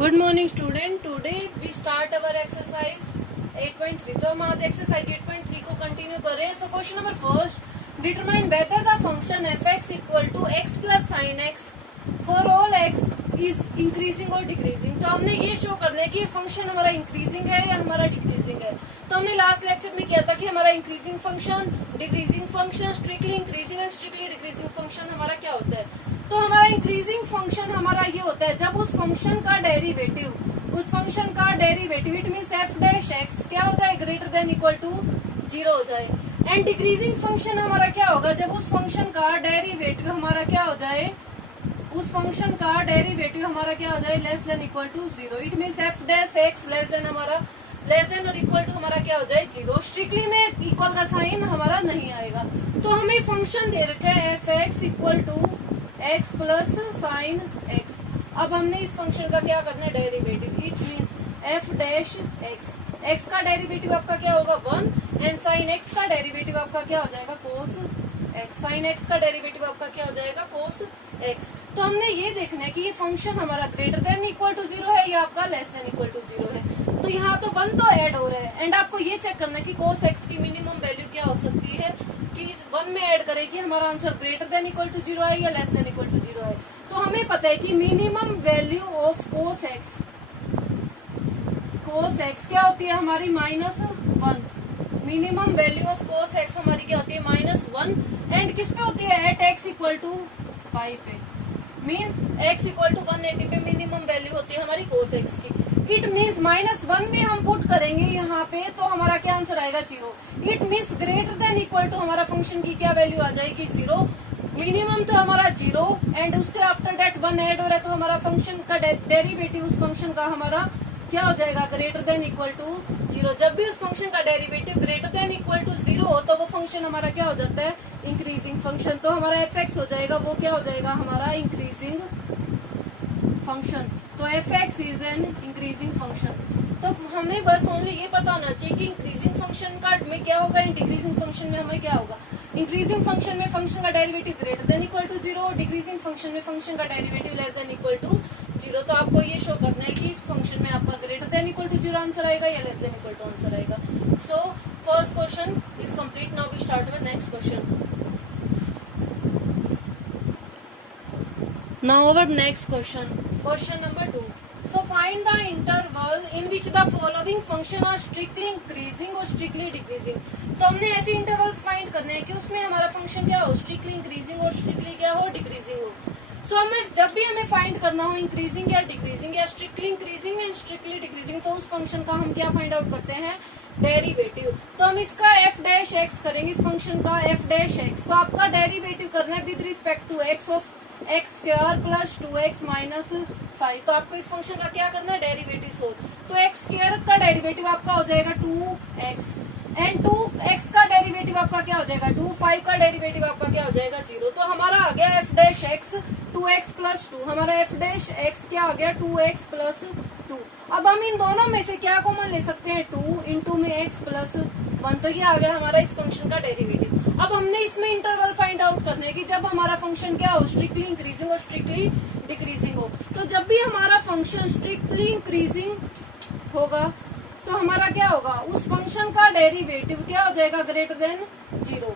Good morning student, today we start our exercise 8.3। तो हम आज एक्सरसाइज 8.3 को कंटिन्यू कर रहे हैं। So question number first, determine whether the function f x equal to x plus sine x for all x is increasing और decreasing. तो हमने ये शो करना है कि फंक्शन हमारा इंक्रीजिंग है या हमारा डिक्रीजिंग है। तो हमने लास्ट लेक्चर में किया था कि हमारा increasing function, decreasing function, strictly increasing and strictly decreasing function हमारा क्या होता है। तो हमारा इंक्रीजिंग फंक्शन हमारा ये होता है जब उस फंक्शन का derivative it means f dash x क्या होता है, ग्रेटर देन इक्वल टू 0 हो जाए। एंड डिक्रीजिंग फंक्शन हमारा क्या होगा, जब उस फंक्शन का डेरिवेटिव हमारा क्या हो जाए, less than equal to 0। It means f dash x less than और इक्वल टू हमारा क्या हो जाए, 0। स्ट्रिक्टली में इक्वल का साइन हमारा नहीं आएगा। तो हमें फंक्शन दे रखा है f x equal to x plus sine x. अब हमने इस फंक्शन का क्या करना है, derivative. It means f dash x, x का डेरिवेटिव आपका क्या होगा 1 एंड साइन एक्स का डेरिवेटिव आपका क्या हो जाएगा कोस एक्स। साइन एक्स का डेरिवेटिव आपका क्या हो जाएगा कोस एक्स। तो हमने ये देखना है कि ये फंक्शन हमारा ग्रेटर देन इक्वल टू 0 है या आपका लेस देन इक्वल टू 0 है। तो यहाँ तो 1 तो ऐड हो रहा है एंड आपको ये चेक करना है कि कोस एक्स की मिनिमम वैल्यू क्या हो सकती है कि इस 1 में ऐड करें कि हमारा answer greater than equal to 0 है या लेस देन इक्वल टू 0 है। तो हमें पता है कि minimum value of cos x क्या होती है हमारी -1। Minimum value of cos x हमारी क्या होती है -1 एंड किस पे होती है, एट एक्स इक्वल टू 5 पे। मीन्स एक्स इक्वल टू 180 पे मिनिमम वैल्यू होती है हमारी कोस एक्स की। इट मीन्स -1 में हम पुट करेंगे यहाँ पे तो हमारा क्या आंसर आएगा 0। It means greater than equal to हमारा फंक्शन की क्या वैल्यू आ जाएगी 0। मिनिमम तो हमारा 0 एंड उससे आफ्टर डेट 1 ऐड हो रहा है तो हमारा फंक्शन का डेरिवेटिव उस फंक्शन का हमारा क्या हो जाएगा, ग्रेटर देन इक्वल टू 0। जब भी उस फंक्शन का derivative greater than equal to 0 हो तो वो फंक्शन हमारा क्या हो जाता है, इंक्रीजिंग फंक्शन। तो हमारा एफ एक्स हो जाएगा, वो क्या हो जाएगा हमारा इंक्रीजिंग फंक्शन। तो F x is an increasing function. तो हमें बस ओनली ये पता होना चाहिए कि इंक्रीजिंग फंक्शन का में क्या होगा, डिक्रीजिंग फंक्शन में हमें क्या होगा। इंक्रीजिंग फंक्शन में फंक्शन का derivative greater than equal to 0, decreasing function में फंक्शन का derivative less than equal to 0। तो आपको ये शो करना है कि इस फंक्शन में आपका greater than equal to 0 answer आएगा या less than equal to answer आएगा। So first question is complete. Now we start with next question. Now our next question, question number 2. So find the interval in which the following function are strictly increasing or strictly decreasing. तो हमने ऐसे interval find करने हैं कि उसमें हमारा function क्या हो, स्ट्रिक्टली इंक्रीजिंग और स्ट्रिक्टली क्या हो, डिक्रीजिंग हो। सो हमें जब भी हमें फाइंड करना हो इंक्रीजिंग या डिक्रीजिंग या strictly increasing and strictly decreasing, तो उस फंक्शन का हम क्या फाइंड आउट करते हैं, डेरिवेटिव। तो हम इसका एफ डैश एक्स करेंगे, इस फंक्शन का एफ डैश एक्स। तो आपका डेरिवेटिव करना है with respect to x of x square plus 2x minus 5। तो आपको इस फंक्शन का क्या करना है, डेरिवेटिव सोल्व। तो एक्स स्क्वायर का डेरिवेटिव आपका हो जाएगा 2x एंड 2x का डेरिवेटिव आपका क्या हो जाएगा 2, 5 का डेरिवेटिव आपका क्या हो जाएगा 0। तो हमारा आ गया F dash x 2x plus 2। हमारा एफ डैश एक्स क्या आ गया 2x प्लस 2। अब हम इन दोनों में से क्या कॉमन ले सकते हैं, 2 इंटू में x प्लस 1। तो ये आ गया हमारा इस फंक्शन का डेरिवेटिव। अब हमने इसमें इंटरवल फाइंड आउट करने है कि जब हमारा फंक्शन क्या हो, स्ट्रिक्टली इंक्रीजिंग और स्ट्रिक्टली डिक्रीजिंग हो। तो जब भी हमारा फंक्शन स्ट्रिक्टली इंक्रीजिंग होगा तो हमारा क्या होगा, उस फंक्शन का डेरिवेटिव क्या हो जाएगा, ग्रेटर देन 0।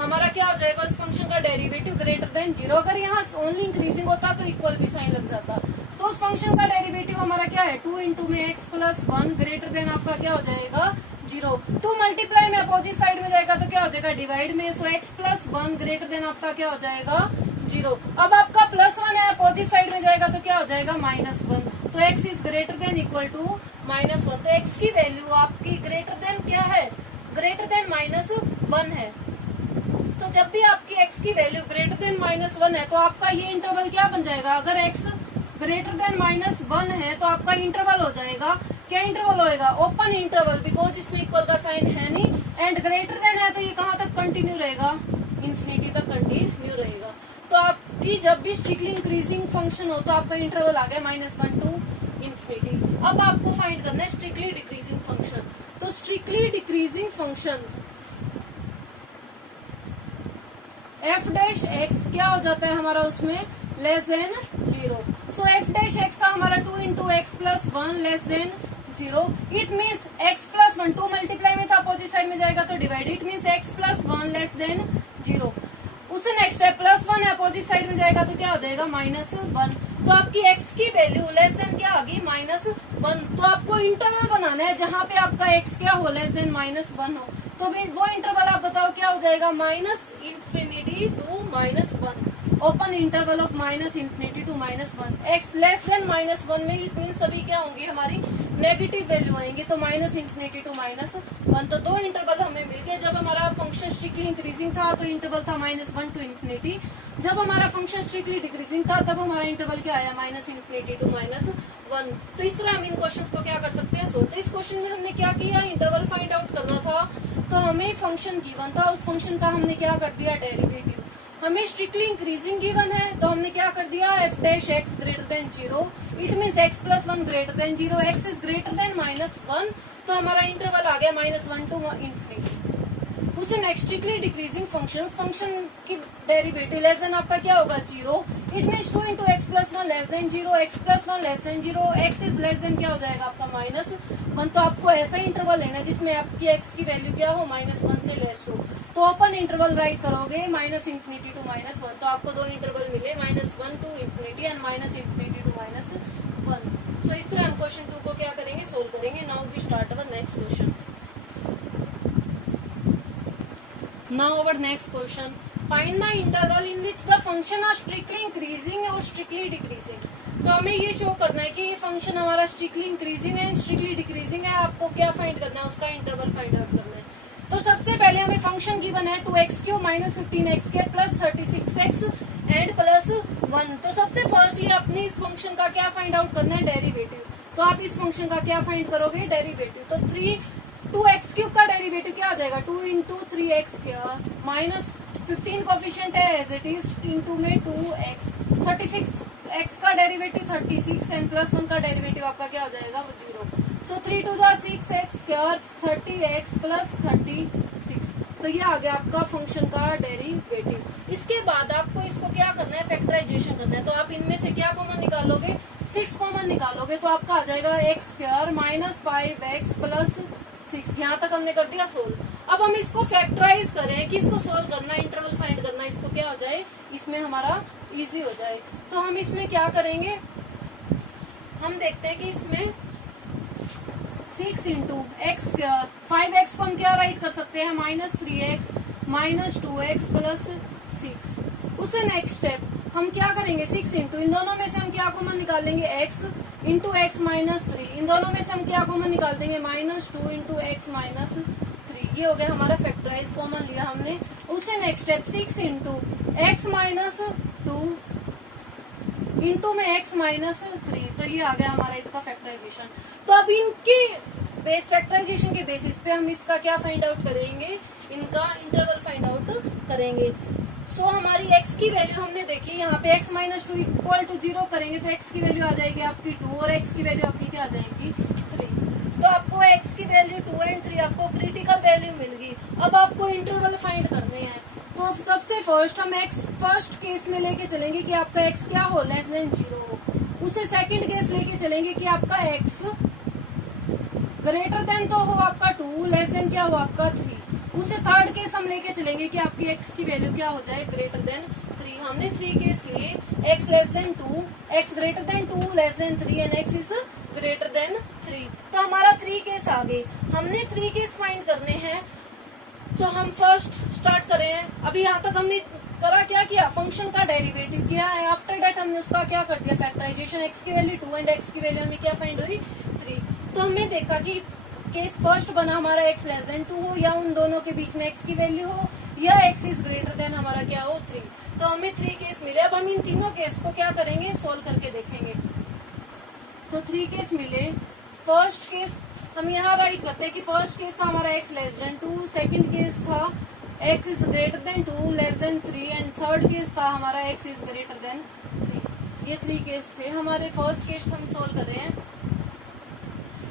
हमारा क्या हो जाएगा, उस फंक्शन का डेरिवेटिव ग्रेटर देन 0। अगर यहाँ ओनली इंक्रीजिंग होता तो इक्वल भी साइन लग जाता। तो उस फंक्शन का डेरिवेटिव हमारा क्या है 2 इंटू में x प्लस 1 ग्रेटर देन आपका क्या हो जाएगा 0। 2 मल्टीप्लाई में अपोजिट साइड में जाएगा तो क्या हो जाएगा, डिवाइड में। सो x प्लस 1 ग्रेटर देन आपका क्या हो जाएगा 0। अब आपका +1 है, अपोजिट साइड में जाएगा तो क्या हो जाएगा -1। तो x is greater than equal to -1। तो x की वैल्यू आपकी ग्रेटर देन क्या है, ग्रेटर देन -1 है। तो जब भी आपकी x की वैल्यू ग्रेटर देन -1 है तो आपका ये इंटरवल क्या बन जाएगा, अगर x ग्रेटर देन -1 है तो आपका इंटरवल हो जाएगा, क्या इंटरवल होएगा, ओपन इंटरवल, बिकॉज इसमें इक्वल का साइन है नहीं। एंड ग्रेटर देन है तो ये कहाँ तक कंटिन्यू रहेगा, इंफिनिटी तक कंटिन्यू रहेगा। तो आपकी जब भी स्ट्रिक्टली इंक्रीजिंग फंक्शन हो तो आपका इंटरवल आ गया -1 टू इंफिनिटी। अब आपको फाइंड करना है स्ट्रिक्टली डिक्रीजिंग फंक्शन। तो strictly decreasing function F dash x क्या हो जाता है हमारा उसमें, लेस देन 0। सो एफ डैश एक्स था हमारा 2 into x plus one less than 0। It means x plus one, 2 multiply में था, अपोजिट साइड में जाएगा तो divide. It means x plus one less than 0। उससे नेक्स्ट है प्लस वन है, अपोजिट साइड में जाएगा तो क्या हो जाएगा माइनस वन। तो आपकी x की वैल्यू लेस देन क्या आ गई माइनस वन। तो आपको इंटरवल बनाना है जहां पे आपका x क्या हो लेस देन माइनस वन हो। तो वो इंटरवल आप बताओ क्या हो जाएगा, minus infinity to minus one, open interval of minus infinity to minus one. X less than minus one में इट मीन सभी क्या होंगी हमारी नेगेटिव वैल्यू आएंगे, तो minus infinity to minus one. तो दो इंटरवल हमें मिल गए। जब हमारा फंक्शन स्ट्रिक्टली इंक्रीजिंग था तो इंटरवल था माइनस वन टू इंफिनिटी। जब हमारा फंक्शन स्ट्रिक्टली डिक्रीजिंग था तब हमारा इंटरवल क्या आया, minus infinity to minus one. तो इस तरह हम इन क्वेश्चन को क्या कर सकते हैं, तो इस क्वेश्चन में हमने क्या किया, इंटरवल फाइंड आउट करना था। तो हमें फंक्शन गिवन था, उस फंक्शन का हमने क्या कर दिया, डेरिवेटिव। हमें स्ट्रिक्टली इंक्रीजिंग गिवन है तो हमने क्या कर दिया, F dash x greater than 0। It means x plus one greater than 0, x is greater then minus one. तो हमारा इंटरवल आ गया माइनस वन टू इंफिनिटी। उसे next strictly decreasing function, function की डेरिवेटिव लेस देन आपका क्या होगा 0। It means 2 into x plus one less than 0, x plus one less than 0, x is less than क्या हो जाएगा आपका माइनस वन। तो आपको ऐसा इंटरवल लेना है जिसमें आपकी एक्स की वैल्यू क्या हो, माइनस वन से लेस हो। तो ओपन इंटरवल राइट करोगे minus infinity to minus one. तो आपको दो इंटरवल मिले, minus one to infinity and minus infinity to minus one. So इस तरह हम क्वेश्चन 2 को क्या करेंगे, सोल्व करेंगे। Now we start our next question. Now our next question. Find the interval in which the function are strictly increasing or strictly decreasing. तो हमें ये शो करना है कि ये फंक्शन हमारा स्ट्रिक्टली इंक्रीजिंग है, स्ट्रिक्टली डिक्रीजिंग है। आपको क्या फाइंड करना है, उसका इंटरवल फाइंड आउट करना है। तो सबसे पहले हमें फंक्शन गिवन है 2x Q minus 15x plus 36x and plus 1। तो सबसे फर्स्टली अपने इस फंक्शन का क्या फाइंड आउट करना है, डेरिवेटिव। तो आप इस फंक्शन का क्या फाइंड करोगे, डेरिवेटिव। तो 2x क्यूब का डेरिवेटिव क्या आ जाएगा, 2 into 3x cube minus 15 coefficient है एज इट इज, इंटू में 2x, 36x का डेरिवेटिव 36 एंड प्लस 1 का डेरिवेटिव आपका क्या हो जाएगा, 0। So 3 to the 6x square 30x plus 36। तो ये आ गया आपका फंक्शन का डेरिवेटिव। इसके बाद आपको इसको क्या करना है, फैक्टराइजेशन करना है। तो आप इनमें से क्या कॉमन निकालोगे, 6 कॉमन निकालोगे तो आपका आ जाएगा x square minus 5x plus 6। यहाँ तक हमने कर दिया सोल्व। अब हम इसको फैक्टराइज करें कि इसको सोल्व करना, इंटरवल फाइंड करना, इसको क्या हो जाए, इसमें हमारा इजी हो जाए। तो हम इसमें क्या करेंगे, हम देखते हैं कि इसमें 6 इंटू एक्स, 5x को हम क्या राइट कर सकते हैं, minus 3x minus 2x plus 6। उससे नेक्स्ट स्टेप हम क्या करेंगे, 6 इंटू, इन दोनों में से हम क्या कॉमन निकालेंगे, x इंटू एक्स माइनस 3। इन दोनों में से हम क्या कॉमन निकाल देंगे, माइनस 2 इंटू एक्स माइनस 3। ये हो गया हमारा फैक्टराइज, कॉमन लिया हमने। उससे next step 6 into x minus 2 into में एक्स माइनस 3। तो ये आ गया हमारा इसका फैक्टराइजेशन। तो अब इनकी बेस फैक्टराइजेशन के बेसिस पे हम इसका क्या फाइंड आउट करेंगे, इनका इंटरवल फाइंड आउट करेंगे। सो हमारी x की वैल्यू हमने देखी, यहाँ पे x माइनस 2 इक्वल टू 0 करेंगे तो x की वैल्यू आ जाएगी आपकी 2 और x की वैल्यू आपकी क्या आ जाएगी 3। तो आपको x की वैल्यू 2 एंड 3 आपको क्रिटिकल वैल्यू मिल गई। अब आपको इंटरवल फाइंड करने हैं। तो सबसे फर्स्ट हम x फर्स्ट केस में लेके चलेंगे कि आपका x क्या हो, लेस देन 0 हो। उसे सेकंड केस लेके चलेंगे कि आपका x ग्रेटर देन तो हो आपका 2, लेस देन क्या हो आपका 3। उसे थर्ड केस हम लेके चलेंगे कि आपकी x की वैल्यू क्या हो जाए, ग्रेटर देन 3। हमने 3 केस लिए, x less than 2, x greater than 2, less than 3 and x is greater then 3। तो हमारा 3 केस आ गए। हमने 3 केस फाइंड करने हैं। तो हम फर्स्ट स्टार्ट करें। अभी यहाँ तक हमने करा क्या किया, फंक्शन का डेरिवेटिव किया है। आफ्टर दैट हमने उसका क्या कर दिया, फैक्टराइजेशन। x की वैल्यू 2 एंड x की वैल्यू हमें क्या फाइंड हुई, 3। तो हमने देखा कि केस फर्स्ट बना हमारा x लेस देन 2 हो, या उन दोनों के बीच में x की वैल्यू हो, या x इज ग्रेटर देन हमारा क्या हो 3। तो हमें 3 केस मिले। अब हम इन तीनों केस को क्या करेंगे, सोल्व करके देखेंगे। तो 3 केस मिले। फर्स्ट केस हम यहाँ राइट करते हैं कि फर्स्ट केस था हमारा x less than 2, second case था x is greater then 2 less than 3 and third case था हमारा x इज ग्रेटर देन 3। ये 3 केस थे हमारे। फर्स्ट केस हम सोल्व कर रहे हैं।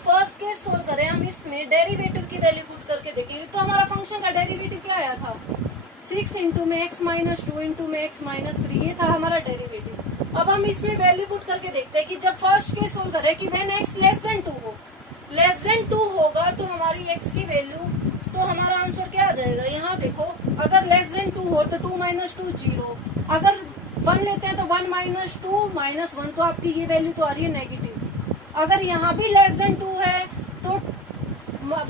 फर्स्ट केस सोल्व करें हम, इसमें डेरिवेटिव की वैल्यू पुट करके देखेंगे। तो हमारा फंक्शन का डेरिवेटिव क्या आया था, 6 इंटू में एक्स माइनस 2 इंटू में एक्स माइनस 3। ये था हमारा डेरिवेटिव। अब हम इसमें वैल्यू पुट करके देखते हैं कि जब फर्स्ट केस सोल्व करें कि व्हेन x लेस देन 2 हो, लेस देन 2 होगा तो हमारी x की वैल्यू, तो हमारा आंसर क्या आ जाएगा। यहाँ देखो, अगर लेस देन 2 हो तो 2 माइनस 2 0, अगर 1 लेते हैं तो 1 माइनस 2 माइनस 1, तो आपकी ये वैल्यू तो आ रही है नेगेटिव। अगर यहाँ भी लेस देन 2 है तो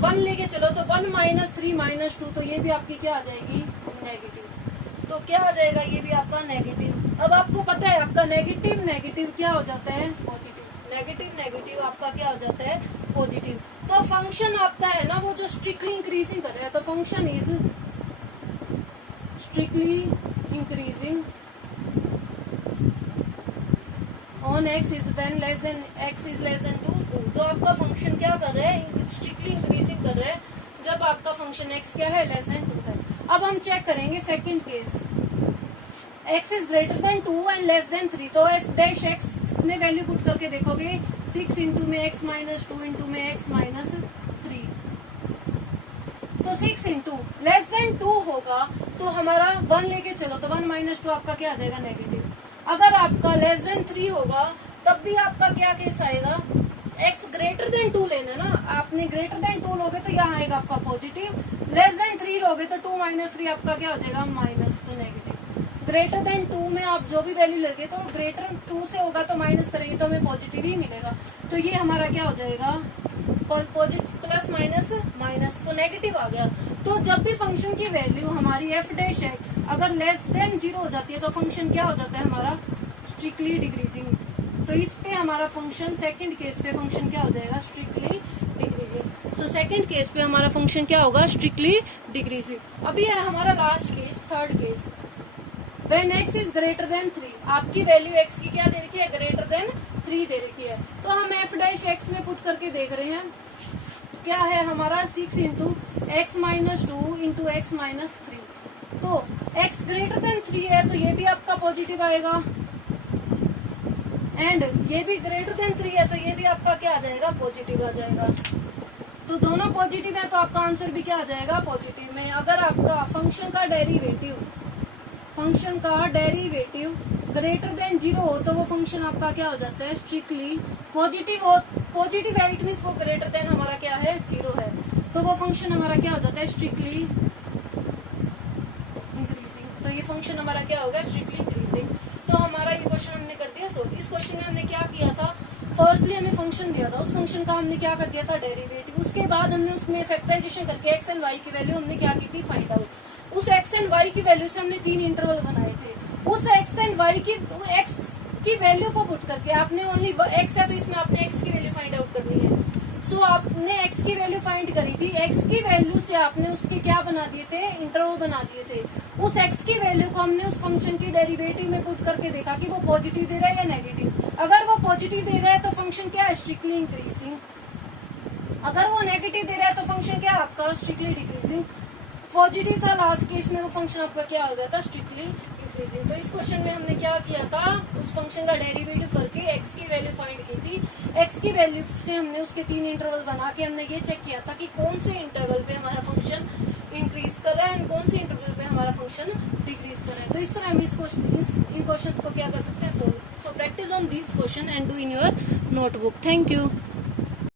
1 लेके चलो तो 1 माइनस 3 माइनस 2, तो ये भी आपकी क्या आ जाएगी नेगेटिव। तो क्या आ जाएगा, ये भी आपका नेगेटिव। अब आपको पता है आपका नेगेटिव नेगेटिव क्या हो जाता है पॉजिटिव, नेगेटिव नेगेटिव आपका क्या हो जाता है पॉजिटिव। तो फंक्शन आपका है ना वो जो स्ट्रिक्टली इंक्रीजिंग कर रहा है, तो function is strictly increasing on x is when less than x is less than 2। तो आपका फंक्शन क्या कर रहा है, स्ट्रिक्टली इंक्रीजिंग कर रहा है जब आपका फंक्शन x क्या है लेस देन 2 है। अब हम चेक करेंगे second case, x is greater then 2 and less than 3। तो f डैश x में वैल्यू पुट करके देखोगे 6 इंटू में x माइनस 2 इंटू में x माइनस 3, तो 6 इंटू लेस देन 2 होगा तो हमारा 1 लेके चलो तो 1 माइनस 2 आपका क्या आ जाएगा नेगेटिव। अगर आपका लेस देन 3 होगा तब भी आपका क्या केस आएगा, x ग्रेटर देन 2 लेना ना, आपने ग्रेटर देन 2 लोगे तो यहाँ आएगा आपका पॉजिटिव, लेस देन 3 लोगे तो 2 माइनस 3 आपका क्या हो जाएगा माइनस, तो नेगेटिव। ग्रेटर देन 2 में आप जो भी वैल्यू लगे तो ग्रेटर 2 से होगा तो माइनस करेंगे तो हमें पॉजिटिव ही मिलेगा, तो ये हमारा क्या हो जाएगा पॉजिटिव प्लस माइनस माइनस, तो नेगेटिव आ गया। तो जब भी फंक्शन की वैल्यू हमारी f डैश x अगर लेस देन 0 हो जाती है तो फंक्शन क्या हो जाता है हमारा स्ट्रिक्टली डिक्रीजिंग। तो इस पे हमारा फंक्शन सेकंड केस पे फंक्शन क्या हो जाएगा strictly decreasing. So second case पे हमारा फंक्शन क्या होगा स्ट्रिक्टली डिक्रीजिंग। अभी है हमारा last case, third case, when x is greater then 3। आपकी वैल्यू x की क्या दे रखी है ग्रेटर देन 3 दे रखी है, तो हम f डैश x में पुट करके देख रहे हैं क्या है हमारा 6 into x minus 2 into x minus 3। तो x ग्रेटर देन 3 है तो ये भी आपका पॉजिटिव आएगा, एंड ये भी ग्रेटर देन 3 है तो ये भी आपका क्या आ जाएगा पॉजिटिव आ जाएगा। तो दोनों पॉजिटिव है तो आपका आंसर भी क्या आ जाएगा पॉजिटिव में। अगर आपका फंक्शन का डेरिवेटिव ग्रेटर देन 0 हो तो वो फंक्शन आपका क्या हो जाता है स्ट्रिक्टली पॉजिटिव हो, पॉजिटिव है इट मीन्स वो ग्रेटर देन हमारा क्या है 0 है, तो वो फंक्शन हमारा क्या हो जाता है स्ट्रिक्टली इंक्रीजिंग। तो ये फंक्शन हमारा क्या होगा स्ट्रिक्टली इंक्रीजिंग। तो हमारा ये क्वेश्चन हमने कर दिया सोल्व। इस क्वेश्चन में हमने क्या किया था, फर्स्टली हमें फंक्शन दिया था, उस फंक्शन का हमने क्या कर दिया था डेरिवेटिव, उसके बाद हमने उसमें फैक्टराइजेशन करके एक्स एंड वाई की वैल्यू हमने क्या की थी फाइंड आउट। उस एक्स एंड वाई की वैल्यू से हमने 3 इंटरवल बनाए थे, उस एक्स एंड वाई की एक्स की वैल्यू को पुट करके आपने ओनली एक्स है तो इसमें आपने एक्स की वैल्यू फाइंड आउट करनी है। सो आपने एक्स की वैल्यू फाइंड करी थी, एक्स की वैल्यू से आपने उसके क्या बना दिए थे इंटरवल बना दिए थे। उस एक्स की वैल्यू को हमने उस फंक्शन की डेरिवेटिव में पुट करके देखा कि वो पॉजिटिव दे रहा है या नेगेटिव। अगर वो पॉजिटिव दे रहा है तो फंक्शन क्या है स्ट्रिक्टली इंक्रीजिंग, अगर वो नेगेटिव दे रहा है तो फंक्शन क्या है आपका स्ट्रिक्टली डिक्रीजिंग। पॉजिटिव था लास्ट केस में, वो फंक्शन आपका क्या हो गया था स्ट्रिक्टली इंक्रीजिंग। तो इस क्वेश्चन में हमने क्या किया था, उस फंक्शन का डेरिवेटिव करके एक्स की वैल्यू फाइंड की थी। एक्स की वैल्यू से हमने उसके 3 इंटरवल बना के हमने ये चेक किया था कि कौन से इंटरवल पे हमारा फंक्शन इंक्रीज कर रहा है एंड कौन से इंटरवल पे हमारा फंक्शन डिक्रीज कर रहा है। तो इस तरह हम इन क्वेश्चन को क्या कर सकते हैं solve. So practice on this question and do in your notebook. Thank you.